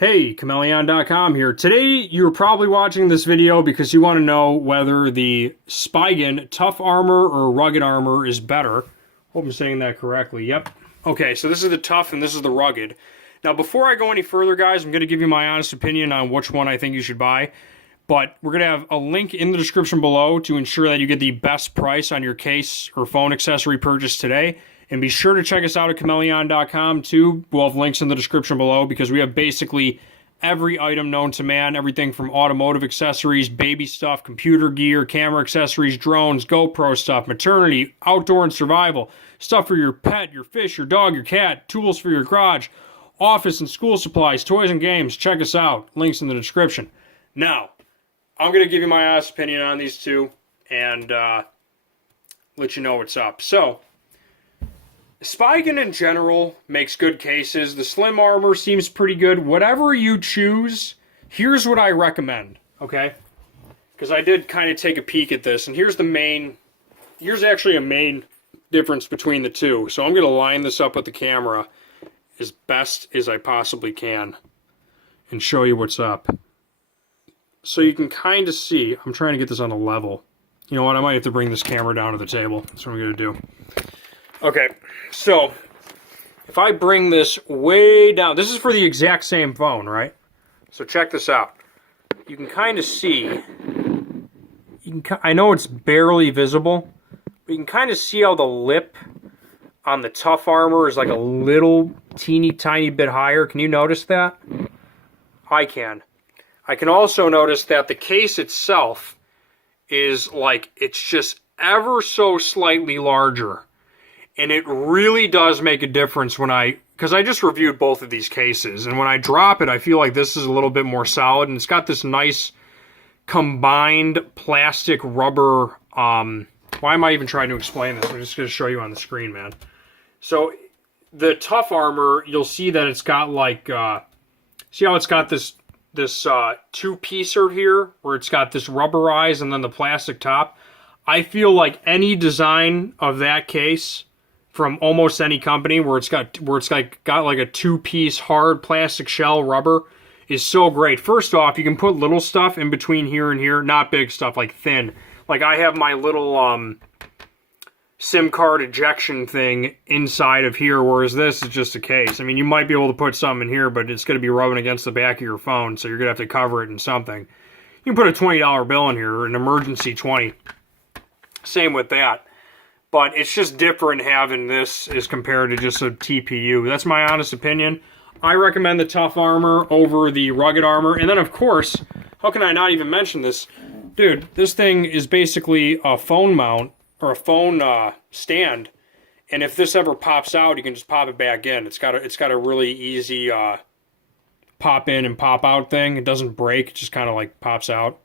Hey, Chmelaeon.com here. Today, you're probably watching this video because you want to know whether the Spigen Tough Armor or Rugged Armor is better. Hope I'm saying that correctly. Yep. Okay, so this is the Tough and this is the Rugged. Now, before I go any further, guys, I'm going to give you my honest opinion on which one I think you should buy. But we're going to have a link in the description below to ensure that you get the best price on your case or phone accessory purchase today. And be sure to check us out at Chmelaeon.com too. We'll have links in the description below because we have basically every item known to man. Everything from automotive accessories, baby stuff, computer gear, camera accessories, drones, GoPro stuff, maternity, outdoor and survival, stuff for your pet, your fish, your dog, your cat, tools for your garage, office and school supplies, toys and games. Check us out. Links in the description. Now, I'm going to give you my honest opinion on these two and let you know what's up. So, Spigen in general makes good cases. The Slim Armor seems pretty good. Whatever you choose, here's what I recommend, okay? Because I did kind of take a peek at this, and here's actually a main difference between the two. So I'm going to line this up with the camera as best as I possibly can and show you what's up. So you can kind of see, I'm trying to get this on a level. You know what, I might have to bring this camera down to the table. That's what I'm going to do. Okay, so if I bring this way down, this is for the exact same phone, right? So check this out. You can kind of see, I know it's barely visible, but you can kind of see how the lip on the Tough Armor is like a little teeny tiny bit higher. Can you notice that? I can. I can also notice that the case itself is like, it's just ever so slightly larger. And it really does make a difference because I just reviewed both of these cases. And when I drop it, I feel like this is a little bit more solid. And it's got this nice combined plastic rubber. Why am I even trying to explain this? I'm just going to show you on the screen, man. So the Tough Armor, you'll see that it's got like, see how it's got this two-piecer here where it's got this rubberized and then the plastic top. I feel like any design of that case from almost any company where it's got like a two-piece hard plastic shell rubber is so great. First off, you can put little stuff in between here and here, not big stuff, like thin. Like I have my little SIM card ejection thing inside of here, whereas this is just a case. I mean, you might be able to put something in here, but it's going to be rubbing against the back of your phone, so you're going to have to cover it in something. You can put a $20 bill in here, an emergency 20. Same with that. But it's just different having this as compared to just a TPU. That's my honest opinion. I recommend the Tough Armor over the Rugged Armor. And then, of course, how can I not even mention this? Dude, this thing is basically a phone mount or a phone stand. And if this ever pops out, you can just pop it back in. It's got a really easy pop in and pop out thing. It doesn't break. It just kind of like pops out.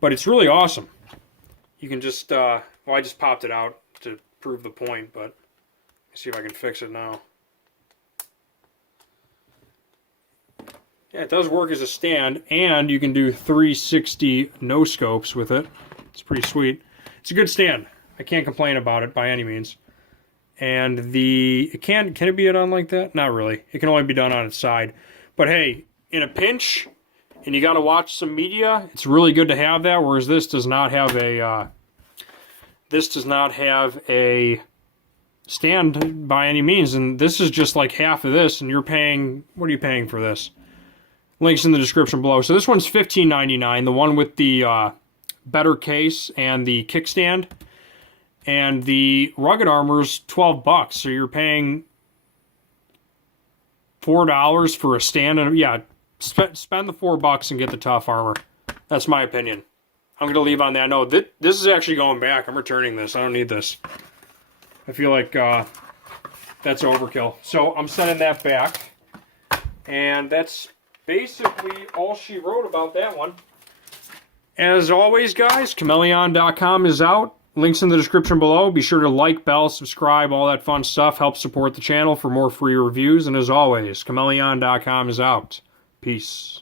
But it's really awesome. You can just, well, I just popped it out to prove the point, but let's see if I can fix it now. Yeah, it does work as a stand, and you can do 360 no-scopes with it. It's pretty sweet. It's a good stand. I can't complain about it by any means. And can it be done like that? Not really. It can only be done on its side. But hey, in a pinch, and you got to watch some media, it's really good to have that, whereas this does not have a stand by any means, and this is just like half of this, and you're paying, what are you paying for this? Links in the description below. So this one's $15.99, the one with the better case and the kickstand, and the Rugged Armor's $12, so you're paying $4 for a stand, and yeah, spend the $4 and get the Tough Armor. That's my opinion. I'm going to leave on that note. This is actually going back. I'm returning this. I don't need this. I feel like that's overkill. So I'm sending that back. And that's basically all she wrote about that one. As always, guys, Chmelaeon.com is out. Links in the description below. Be sure to like, bell, subscribe, all that fun stuff. Help support the channel for more free reviews. And as always, Chmelaeon.com is out. Peace.